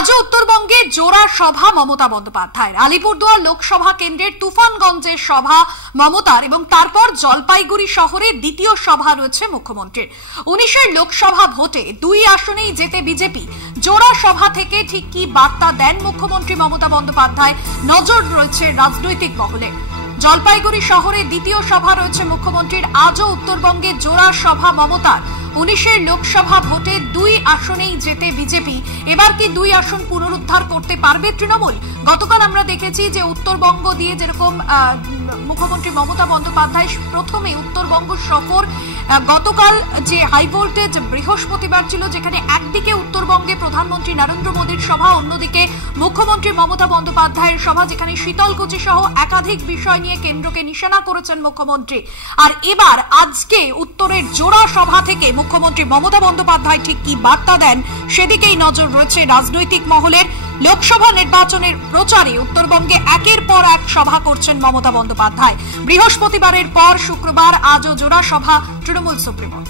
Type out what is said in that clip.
আজও উত্তরবঙ্গে জোড়া সভা মমতা বন্দ্যোপাধ্যায়ের। আলিপুরদুয়ার লোকসভা কেন্দ্রের তুফানগঞ্জের সভা মমতার এবং তারপর জলপাইগুড়ি শহরে দ্বিতীয় সভা রয়েছে মুখ্যমন্ত্রীর। 19-এর লোকসভা ভোটে 2 আসনেই জেতে বিজেপি। জোড়া সভা থেকে ঠিক কি বার্তা দেন মুখ্যমন্ত্রী মমতা বন্দ্যোপাধ্যায়, নজর রয়েছে রাজনৈতিক মহলে। জলপাইগুড়ি শহরে দ্বিতীয় সভা রয়েছে মুখ্যমন্ত্রীর। আজও উত্তরবঙ্গে জোড়া সভা মমতার। 19-এর লোকসভা ভোটে 2 আসনেই জেতে বিজেপি। এবার কি 2 আসন পুনরুদ্ধার করতে পারবে তৃণমূল? গতকাল আমরা দেখেছি যে উত্তরবঙ্গ দিয়ে যেরকম মুখ্যমন্ত্রী মমতা বন্দ্যোপাধ্যায় প্রথমে উত্তরবঙ্গ সফর, গতকাল যে হাই ভোল্টেজ বৃহস্পতিবার ছিল, যেখানে একদিকে উত্তরবঙ্গে প্রধানমন্ত্রী নরেন্দ্র মোদীর সভা, অন্যদিকে মুখ্যমন্ত্রী মমতা বন্দ্যোপাধ্যায়ের সভা, যেখানে শীতলকুচি সহ একাধিক বিষয় নিয়ে কেন্দ্রকে নিশানা করেছেন মুখ্যমন্ত্রী। আর এবার আজকে উত্তরের জোড়া সভা থেকে মুখ্যমন্ত্রী মমতা বন্দ্যোপাধ্যায় ঠিক কি বার্তা দেন, সেদিকেই নজর রয়েছে রাজনৈতিক মহলের। লোকসভা নির্বাচনের প্রচারে উত্তরবঙ্গে একের পর এক সভা করছেন মমতা বন্দ্যোপাধ্যায়। বৃহস্পতিবারের পর শুক্রবার আজও জোড়া সভা তৃণমূল সুপ্রিমো।